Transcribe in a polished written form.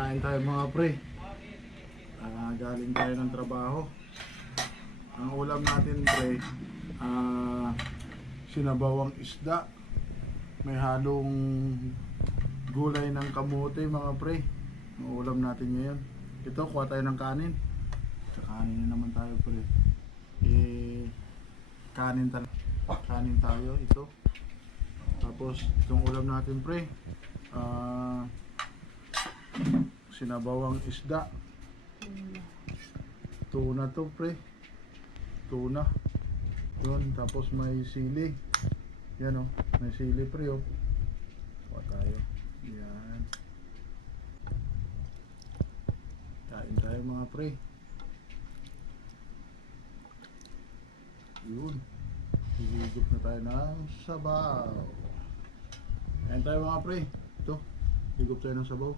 Kain tayo mga pre. Galing tayo ng trabaho. Ang ulam natin pre, sinabawang isda. May halong gulay ng kamote mga pre. Ang ulam natin ngayon. Ito, kuha tayo ng kanin. Sa kanin na naman tayo pre. Kanin tayo ito. Tapos itong ulam natin pre, sinabawang isda. Tuna to pre. Tuna. Yun, tapos may sili. Yan o, may sili pre o. Kuha tayo. Yan. Kain tayo mga pre. Yun. Hihigop na tayo ng sabaw. Kain tayo mga pre. Ito, higop tayo ng sabaw.